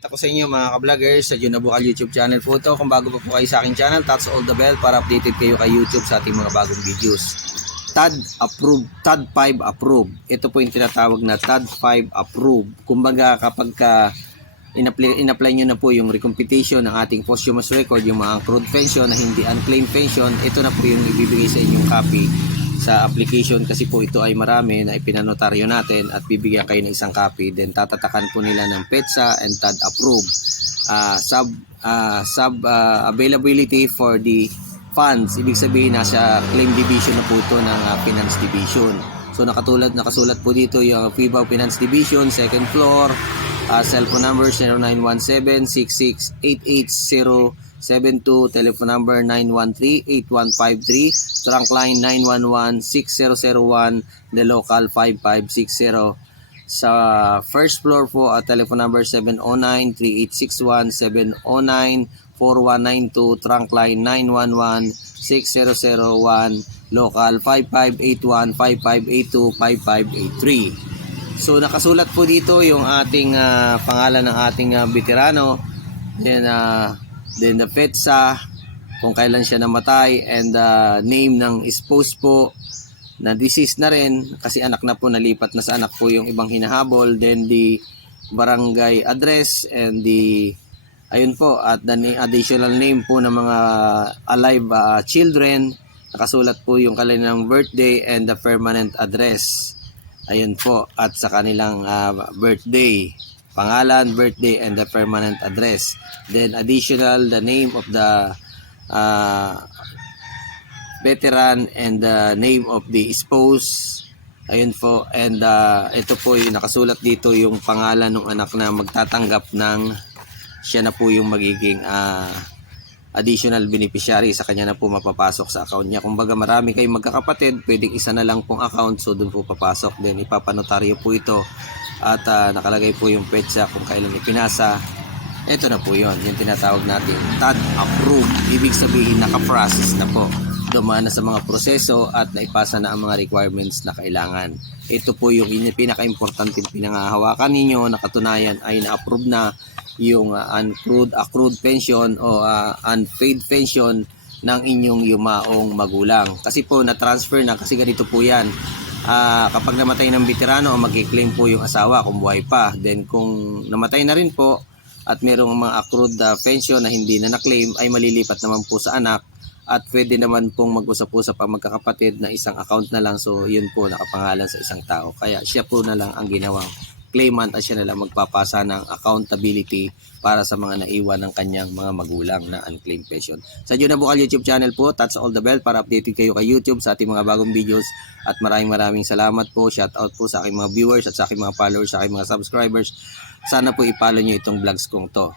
Kita ko sa inyo mga ka-vloggers sa Juna Bukal YouTube channel po ito. Kung bago pa po kayo sa aking channel, touch all the bell para updated kayo kay YouTube sa ating mga bagong videos. TAD approved, TAD 5 approved. Ito po yung tinatawag na TAD 5 approved. Kumbaga kapag ka in-apply, in-apply nyo na po yung recomputation ng ating posthumous record, yung mga accrued pension na hindi unclaimed pension, ito na po yung ibibigay sa inyong copy sa application kasi po ito ay marami na ipinanotaryo natin at bibigyan kayo ng isang copy. Then tatatakan po nila ng PETSA and TAD approve Ah, sub ah, sub ah, availability for the funds. Ibig sabihin nasa claim division na po ito ng ah, finance division. So nakatulad nakasulat po dito yung FIBA Finance Division second floor ah, cellphone number 0917-6688-072 telephone number 913-8153 trunk line 911-6001 the local 5560 sa first floor po at telephone number 709-3861 709-4192 trunk line 911-6001 local 5581 5582 5583 So nakasulat po dito yung ating ah, pangalan ng ating ah, veterano. Then ah, then the PETSA kung kailan siya namatay and the name ng spouse po na deceased na rin kasi anak na po nalipat na sa anak po yung ibang hinahabol. Then the barangay address and the ayun po at the additional name po ng mga alive ah, children. Nakasulat po yung kanilang birthday and the permanent address. Ayun po at sa kanilang ah, birthday pangalan birthday and the permanent address then additional the name of the ah, veteran and the name of the spouse. Ayun po. And uh, ito po yung nakasulat dito yung pangalan ng anak na magtatanggap ng siya na po yung magiging ah, additional beneficiary sa kanya na po mapapasok sa account niya. Kumbaga marami kayong magkakapatid, pwedeng isa na lang pong account so doon po papasok. Then ipapanotaryo po ito at ah, nakalagay po yung petsa kung kailan ipinasa. Ito na po yon yung tinatawag natin TAD approved. Ibig sabihin naka-process na po dumaan na sa mga proseso at naipasa na ang mga requirements na kailangan. Ito po yung in- pinaka-importante pinangahawakan ninyo na katunayan ay na-approve na yung uh, unaccrued accrued pension o uh, unpaid pension ng inyong yumaong magulang. Kasi po na-transfer na kasi ganito po yan. Ah, kapag namatay ng veterano, magki-claim po yung asawa kung buhay pa. Then kung namatay na rin po at merong mga accrued ah, pension na hindi na na-claim ay malilipat naman po sa anak at pwede naman pong mag-usap-usap ang magkakapatid na isang account na lang so yun po nakapangalan sa isang tao kaya siya po na lang ang ginawang claimant at siya na lang magpapasa ng accountability para sa mga naiwan ng kanyang mga magulang na unclaimed pension. Sa Juna Bukal YouTube channel po, touch all the bell para updated kayo kay YouTube sa ating mga bagong videos at maraming maraming salamat po. Shout out po sa aking mga viewers at sa aking mga followers, sa aking mga subscribers. Sana po ipalo nyo itong vlogs kong to.